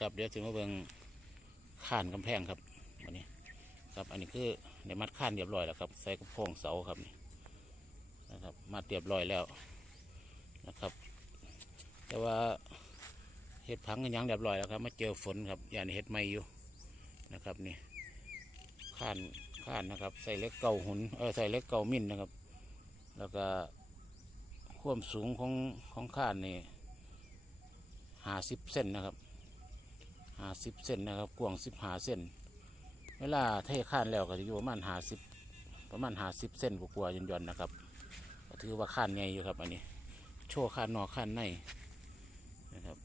ครับเดี๋ยวถึงมาเบิ่งข้านกำแพงครับวันนี้ครับอันนี้คือในมัดข้านเรียบร้อยแล้วครับ ใส่กระโพงเสาครับนี่นะครับมัดเรียบร้อยแล้วนะครับ แต่ว่าเห็ดพังกันยังเรียบร้อยแล้วครับมาเจอฝนครับอย่างเห็ดไม่อยู่นะครับนี่ข้านข้านนะครับ ใส่เล็กเก่าหุนเออใส่เล็กเก่ามิ่นนะครับ แล้วก็ความสูงของของข้านนี่ห้าสิบเซนนะครับ หาสิบเซนนะครับกว้างสิบหาเซนเวลาเทข้านแล้วก็จะอยู่ประมาณหาสิบประมาณหาสิบเซนกว่าๆย่อนๆนะครับถือว่าข้านใหญ่อยู่ครับอันนี้ โชว์ข้านนอกข้านในนะครับ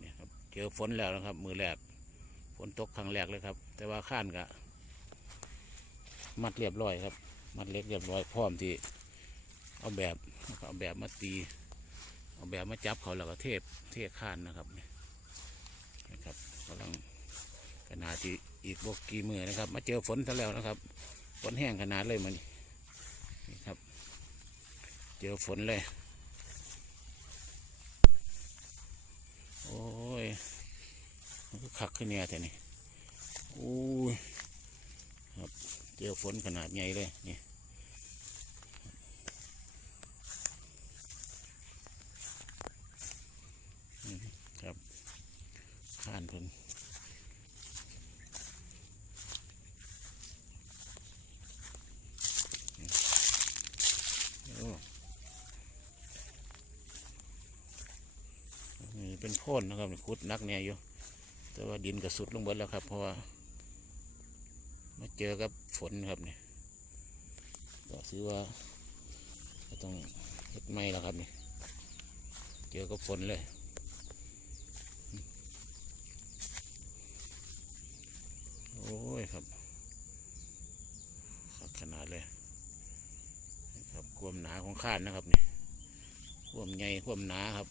เนี่ยครับเจอฝนแล้วนะครับ มือแรกฝนตกครั้งแรกเลยครับ แต่ว่าข้านก็มัดเรียบร้อยครับ มัดเล็กเรียบร้อยพร้อมที่เอาแบบเอาแบบมาตี เอาแบบมาจับเขาแล้วก็เทพเทข้านนะครับนี่นะครับ กำลังขนาดที่อีกบกกี่มือนะครับ มาเจอฝนซะแล้วนะครับ ฝนแห้งขนาดเลยมันนี่ครับ เจอฝนเลย โอ้ยมันก็คักขึ้นเนี่ยแต่นี่โอ้ยครับเจอฝนขนาดใหญ่เลยนี่ครับข้านเพิ่นโอ้นี่ เป็นโพ่นนะครับขุดนักเนี่ยอยู่ แต่ว่าดินก็สุดลงเบิดแล้วครับ เพราะว่ามาเจอกับฝนครับนี่ก็ซื้อว่าต้องเฮ็ดไม่แล้วครับนี่เจอกับฝนเลยโอ้ยครับขนาดเลยครับความหนาของข้านนะครับนี่ความใหญ่ความหนาครับ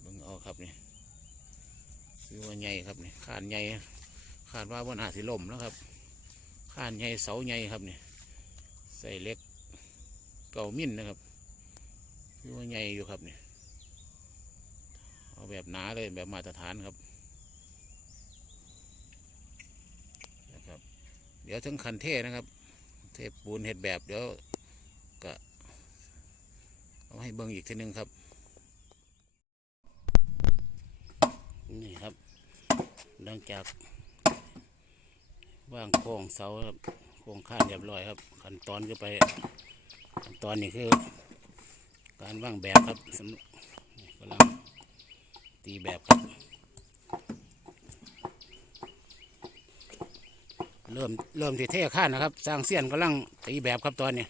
เบิ่งเอาครับนี่คือว่าใหญ่ครับนี่ขานใหญ่คาดว่าบนอาจสิล่มแล้วครับขานใหญ่เสาใหญ่ครับนี่ใส่เล็กเก่ามิ้นนะครับคือว่าใหญ่อยู่ครับนี่เอาแบบหนาเลยแบบมาตรฐานครับนะครับ เดี๋ยวถึงคันเทนะครับ เทปูนเห็ดแบบเดี๋ยวก็เอาให้เบิ่งอีกทีหนึงครับ นี่ครับ หลังจากว่างโค้งเสาครับโค้งข้านเรียบร้อยครับ ขั้นตอนก็ไปขั้นตอนนี้คือ การว่างแบบครับสำนี่กำลังตีแบบครับ เริ่มเริ่มที่เทข้านนะครับ สร้างเสี้ยนกำลังตีแบบครับตอนนี้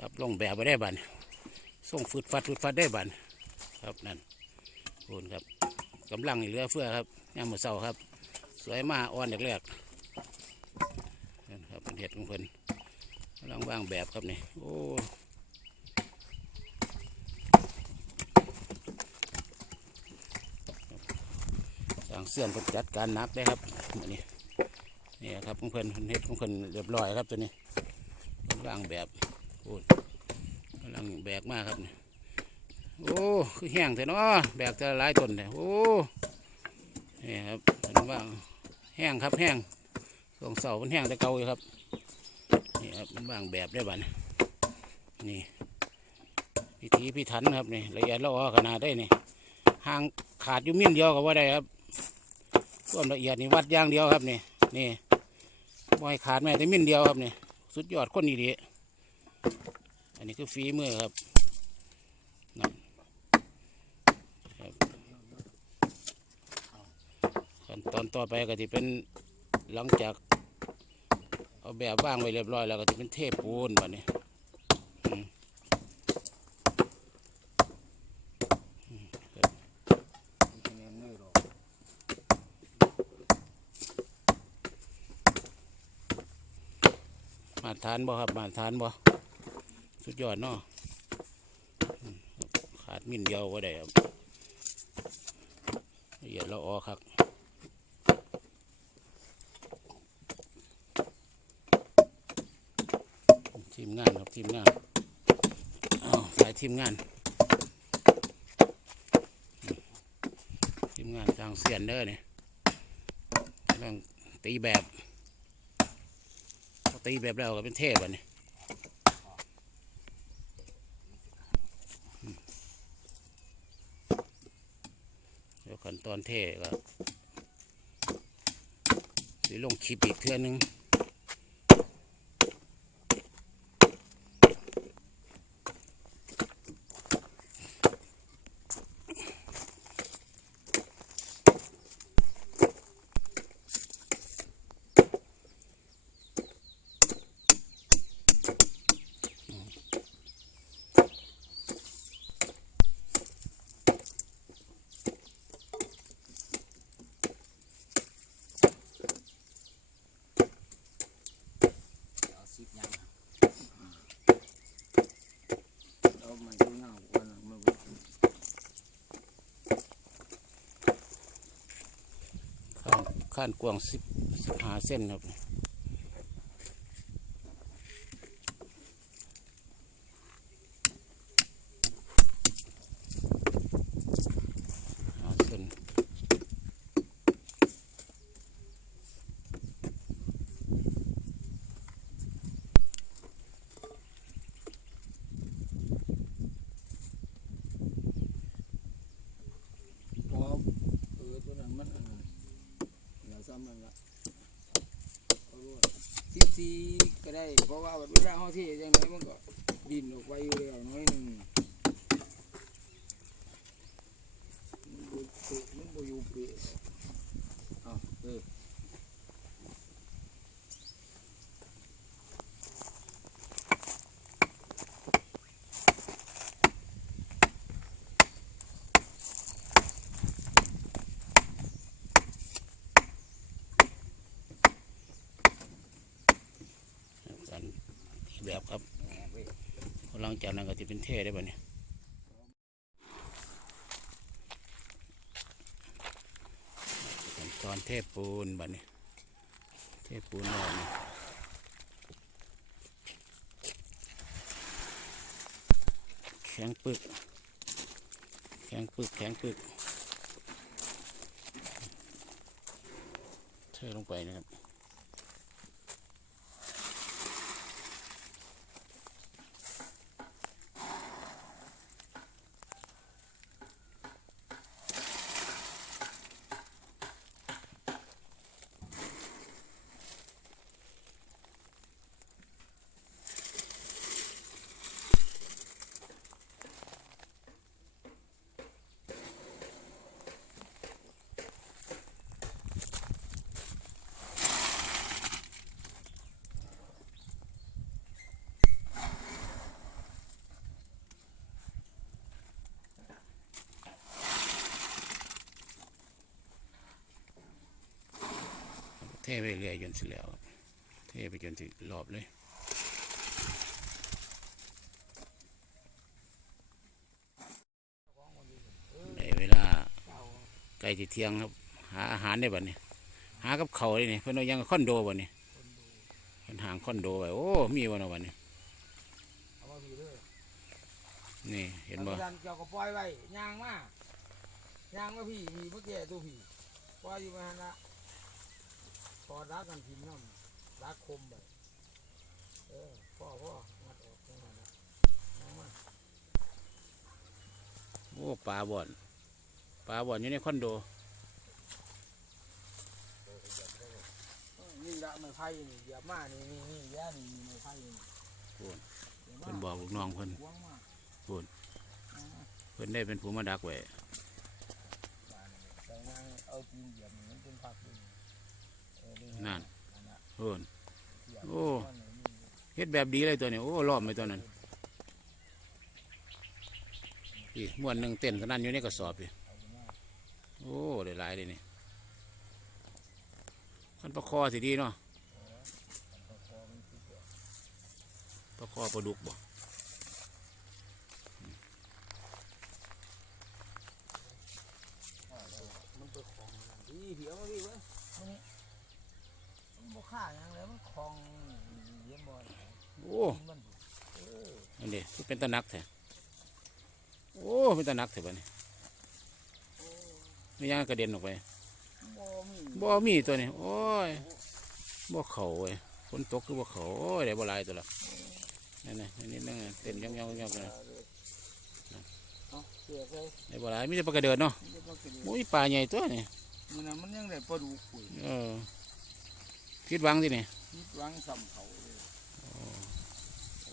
ครับลงแบบไปได้บันส่งฟืดฟัดฟืดฟัดได้บันครับนั่นพูนครับ กำลังเหลือเฟือครับย่ามมือเศร้าครับ สวยมากอ่อนแรกๆนั่ครับเป็นเห็ดของเพิ่นกำลังวางแบบครับนี่โอ้สร้างเสี้ยนเพิ่นจัดการนักได้ครับอันนี้นี่ครับของเพิ่นเพิ่นเฮ็ดของเพิ่นเรียบร้อยครับตัวนี้กำลังแบบโอ้ยกำลังแบกมากครับนี่ โอ้คือแห้งแต่เนาะแบกแต่ละหลายต้นเลยโอ้นี่ครับเห็นว่าแห้งครับแห้งสองเสามันแห้งแต่เก่าอยู่ครับนี่ครับบางแบบได้บ้านนี่พิธีพิถันครับนี่ละเอียดละออขนาดได้นี่ห่างขาดอยู่มิ้นเดียวก็ว่าได้ครับความละเอียดนี่วัดย่างเดียวครับนี่นี่บอยขาดแม่แต่มิ้นเดียวครับนี่สุดยอดคนนี้ดีอันนี้คือฝีมือครับนั่นครับขั้น ต่อไปก็จะเป็นหลังจาก เอาแบบว่างไว้เรียบร้อยแล้วก็จะเป็นเทปูนแบบนี้มอืมครับมาทานบ่ครับมาทานบ่สุดยอดเนาะขาดมินเดียวก็ได้ครับละเอียดละออครับ ที มงานครับทีมงานอ้าสายทีมงาน ทีมงานทางเสียนเด้อเนี่ยกำลังตีแบบตีแบบแล้วก็เป็นเทพอะนี่เดี๋ยวขั้นตอนเทก็สิลงคลิปอีกเทื่อนึง เอาสิบยังเอามันดูเงาวันหลังมาเบิ่ง ข้านข้นกว้างสิบสิบห้าเส้นครับห้าเส้น พอเออตัวนั้นมันอันนั้นอย่าซ้ำมันละเอาด้วยสิบสี่ก็ได้ เพราะว่าเวลาเขาที่ยังไงมันก็ดินออกไปอยู่เลยหนึ่งมันบ่เปะมันบ่อยู่เปะเอาเออ การตีแบบครับ แหม่เว้ย หลัง จากนั้นก็จะเป็นเท่ได้ป่ะเนี่ยตอนเทปูนบ่เนี่ยเทปูนแล้วนี่แข็งปึก แข็งปึก แข็งปึกเทลงไปนะครับ ทไปเรื่อยจนสิแล้วครับเทไปจนสิรอบเลยในเวลาใกล้จะเที่ยงครับ หาอาหารได้บ่เนี่ยหากับเขาเลยนี่เพิ่นเอายังคอนโดบ่เนี่ยเพิ่นหางคอนโดไว้โอ้ มีบ่เนาบ่เนี่ยเอามาพี่เลยนี่เห็นบ่ย์เจ้าก็ปล่อยไว้ยางมาย่างมาพี่พี่เมื่อกี้ตัวพี่ปล่อยอยู่มาหันละ พอรักกันพิมพ์น้ำรักคมไปเออพ่อพ่อมัดออกตรงนั้นละย่างมาโอ้ปลาบ่อนปลาบ่อนอยู่ในคอนโดเออนี่ละไม้ไผ่นี่เหยียบมานี่นี่นี่ย่านี่นี่ไม้ไผ่นี่โอ้ยเหยียบเพิ่นมาบอกลูกน้องเพิ่นกว้างมากพูดอ่าเพิ่นได้เป็นผู้มาดักไว้บ้านนี่ใส่นางเอาตีนเหยียบนี่มันเป็นผักอยู่เออ นั่นโอ้ยเหยียบโอ้เฮ็ดแบบดีเลยตัวนี้โอ้รอบไปตัวนั้นพี่ม้วนหนึ่งเต้นขนาดอยู่ในกระสอบพี่เอยู่โอ้ได้หลายเลยนี่ขันปลาคอสิดีเนาะปลาคอปลาดุกบ่มันเป็นของดีเดี๋ยวมาพี่เว้ย มันนี่มันบ่ฆ่าอย่างเลยมันของเยี่ยมบ่อยโอ้กินมันดูเอออันนี้คือเป็นตะนักแท้โอ้เป็นตะนักแท้บ่นี่โอ้ไม่ย่างกระเด็นออกไปบ่มีบ่มีตัวนี้โอ้ยบ่เขาเว้ยฝนตกคือบ่เขาโอ้ยได้บ่หลายตัวละนั่นน่ะนิดนึงอะเต้นย่องๆย่องๆกันนะเอาเสียใส่ได้บ่หลายมีแต่ปลากระเดิดเนาะมันจะบ่กินโอ้ยปลาใหญ่ตัวนี่มื้อนั้นมันยังได้ปลาดุกอุ้ยเออ คิดหวังสินี่คิดหวังซ้ำเขาเลย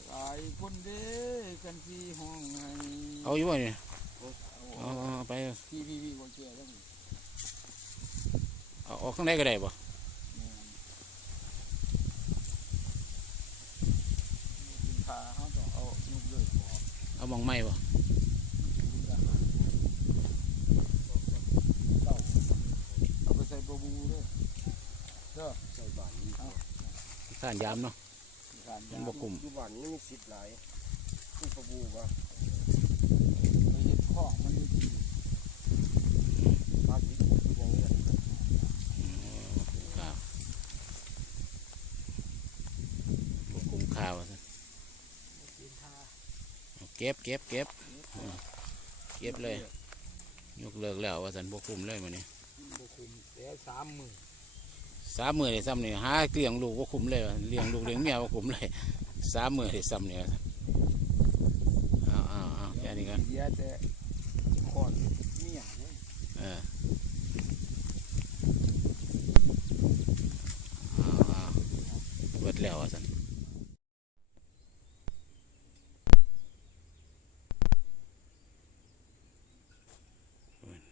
หลายคนเด้กันที่ห้องให้เอาอยู่บ่นี่เอาเอาเอาเอาไปพี่พี่พี่คนเชื่อแล้วนี่เอาออกข้างในก็ได้บ่แม่นกินขาเขาต้องเอานุกเลยพอเอามองไม้บ่ คุณทหารเต้าเอาไปใส่ปลาบูด้วยเด้อใส่บาตรนี่เอา ข้านยามเนาะทานมันยาบ่คุ้มอยู่บ้านนี่มีสิทธิ์หลายผู้ประบูว่าไปเห็นข้องมันไม่ดีปลาสิทธิ์อยู่อย่างนี้แหละครับบ่คุ้มค่าว่าซั่นกินทาเอาเก็บเก็บเก็บเออเก็บเลย ยกเลิกแล้วว่าซั่นบ่คุ้มเลยมื้อนี้กินบุคุมเสียสามหมื่น สามมื้อได้ซ้ำเนี่ยหาเลี้ยงลูกบ่คุ้มเลยเลี้ยงลูกเลี้ยงเมียบ่คุ้มเลยสามมื้อได้ซ้ำเนี่ว่าซั่นเอาเอาเอาแค่นี้กันเสียแต่ขอดเมียเนี่ยเออเอาเอาเบิดแล้วว่าซั่น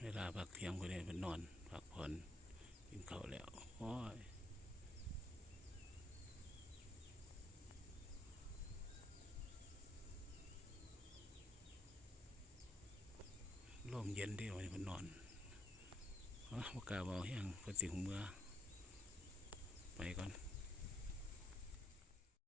เวลาพักเที่ยงไปเลยเป็นนอนกินข้าวแล้วโอ้ยลมเย็นที่วันนี้มันนอนวะว่ากาเบาแห้งเพิ่นสิงเมื่อ ไปก่อน